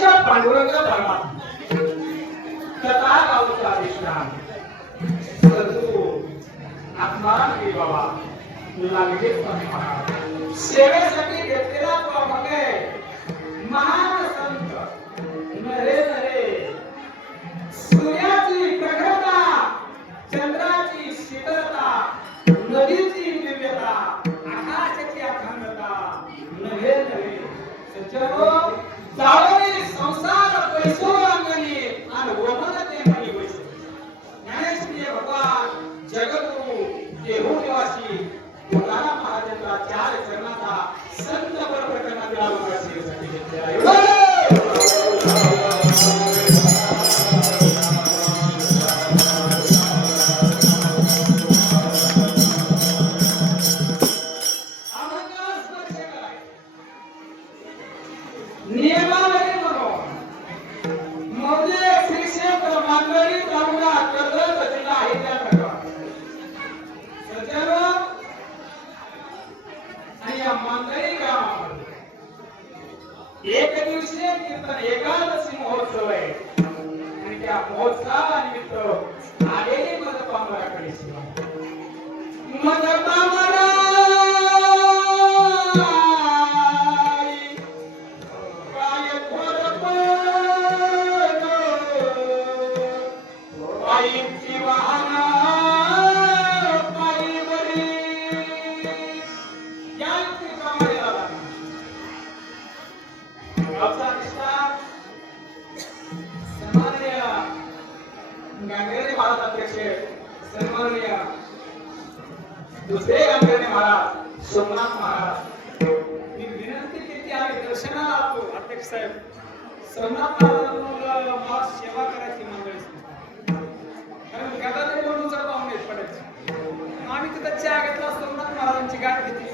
प्रत्यक्ष पांडुरंग परमात्मा तथा गावचा विश्राम सद्गुरु आत्माराम की बाबा लागले सेवेसाठी घेतलेला तो अभंग आहे. महान संत नरे नरे सूर्याची प्रखरता, चंद्राची शीतलता, नदीची दिव्यता, आकाशाची अखंडता नव्हे नव्हे सज्जनो जावरी संसार पैसो अंगणी आणि वमनते मनी वैसे ज्ञानेश्वरी भगवान जगद्गुरु देहू निवासी तुकाराम महाराजांचा चार चरणाचा संत प्रकटना दिला होता. सेवेसाठी घेतलेला नियमावली म्हणून मोजे श्री क्षेत्र मांगली तालुका कर्जत जिल्हा अहिल्यानगर सज्जनो आणि या मांगली गावामध्ये एक दिवसीय कीर्तन एकादशी महोत्सव आहे आणि त्या महोत्सवानिमित्त आलेली मदपामराकडे सेवा मदपामरा सन्माननीय दुसरे गांगणे महाराज सोमनाथ महाराज मी विनंती केली आहे दर्शनाला आलो अध्यक्ष साहेब सोमनाथ महाराजांना मला सेवा करायची मंडळी कारण गदादे म्हणून जर पाहुणे पडायचे आम्ही तिथं चहा घेतला सोमनाथ महाराजांची गाठ घेतली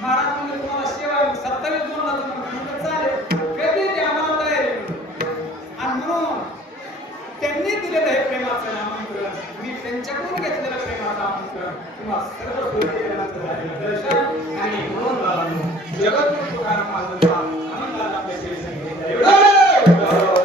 महाराज म्हणजे तुम्हाला सेवा 27 जूनला म्हणून चालेल कधी ते आम्हाला तयारी आणि म्हणून त्यांनी दिलेलं हे प्रेमाचं आमंत्रण मी त्यांच्याकडून घेतलेलं प्रेमाचं आमंत्रण किंवा सर्व सुरक्षेचं झालेलं दर्शन आणि म्हणून जगद्गुरु तुकाराम महाराजांचा आनंदाला आपल्या सेवेसाठी एवढं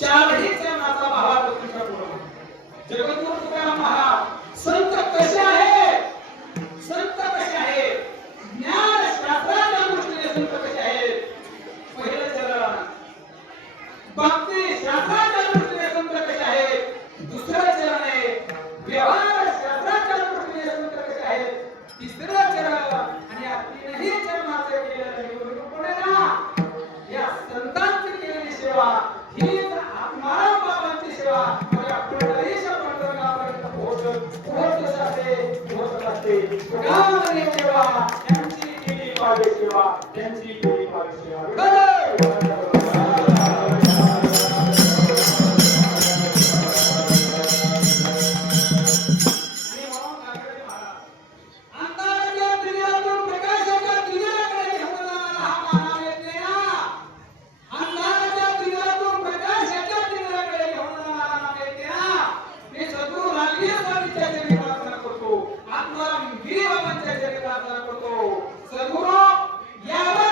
चारही जनाचा भावार्थ तुमच्या पुढे जगद्गुरु तुकाराम महाराज संत कसे आहे संत कसे आहे ज्ञान शास्त्राच्या दृष्टीने संत कसे आहेत पहिलं चरण भक्ती शास्त्राच्या दृष्टीने संत कसे आहेत दुसरं चरण आहे व्यवहार शास्त्राच्या दृष्टीने संत कसे आहेत तिसरं चरण आणि या तीनही चरणाचे केलेलं निवडणूक ना या संतांची केलेली सेवा हीच आत्माराम बाबांची सेवा माझ्या कुठल्याही संपर्कापर्यंत पोहोचत असते तुकारामांनी सेवा त्यांची केली पाहिजे सेवा त्यांची केली पाहिजे सेवा सद्गुरु यावं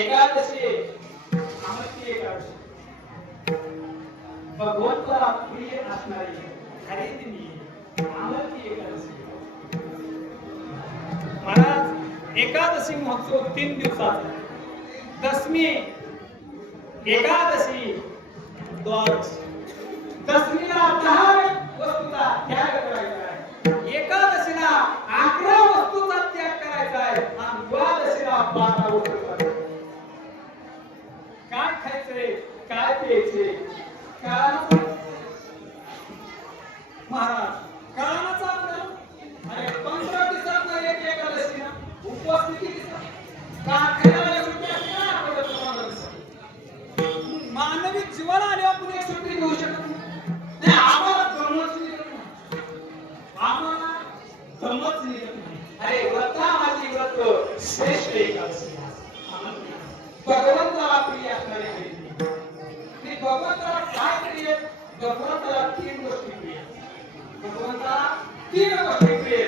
एकादशी अमावस्या एकादशी भगवंताला प्रिय असणारी खरेदी अमावस्या एकादशी. महाराज एकादशी महोत्सव 3 दिवसाचा. दशमी एकादशी द्वादशी. दशमीला 10 वस्तूचा त्याग करायचा आहे, एकादशीला 11 वस्तूचा त्याग करायचा आहे आणि द्वादशीला 12 वस्तूचा. काय खायचंय, काय प्यायचे, महाराज कानाचा अरे 15 दिवसात एक एकादशी ना उपवास किती दिवसात का खायला सुट्टी असते ना आपल्याला 15 दिवसात. मानवी जीवाला आले आपण एक सुट्टी घेऊ शकत नाही. आम्हाला जमत नाही, आम्हाला जमत नाही. अरे व्रता माझी व्रत श्रेष्ठ एकादशी भगवंताला प्रिय असणारे आहे. ते भगवंताला काय प्रिय? भगवंताला 3 गोष्टी प्रिय. भगवंताला 3 गोष्टी प्रिय.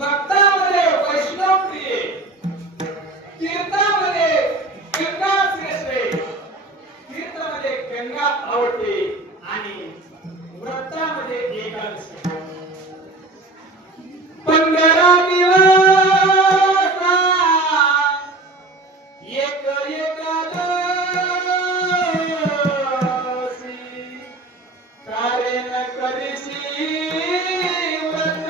भक्तामध्ये वैष्णव प्रिय, तीर्थामध्ये गंगा श्रेष्ठ, तीर्थामध्ये गंगा आवडते आणि व्रतामध्ये एकादशी. 15 दिवस एक एकादशी कार्य न करीसी व्रत.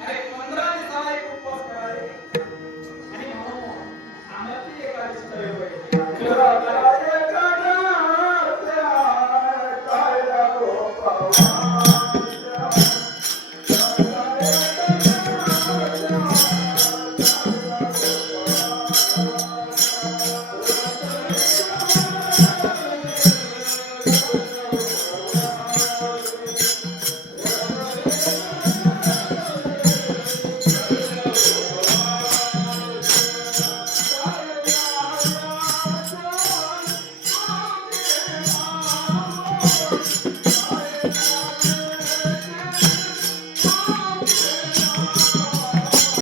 अरे 15 दिवसाला एक उपवास करायचे आणि म्हणून अमावस्या एकादशी करायची.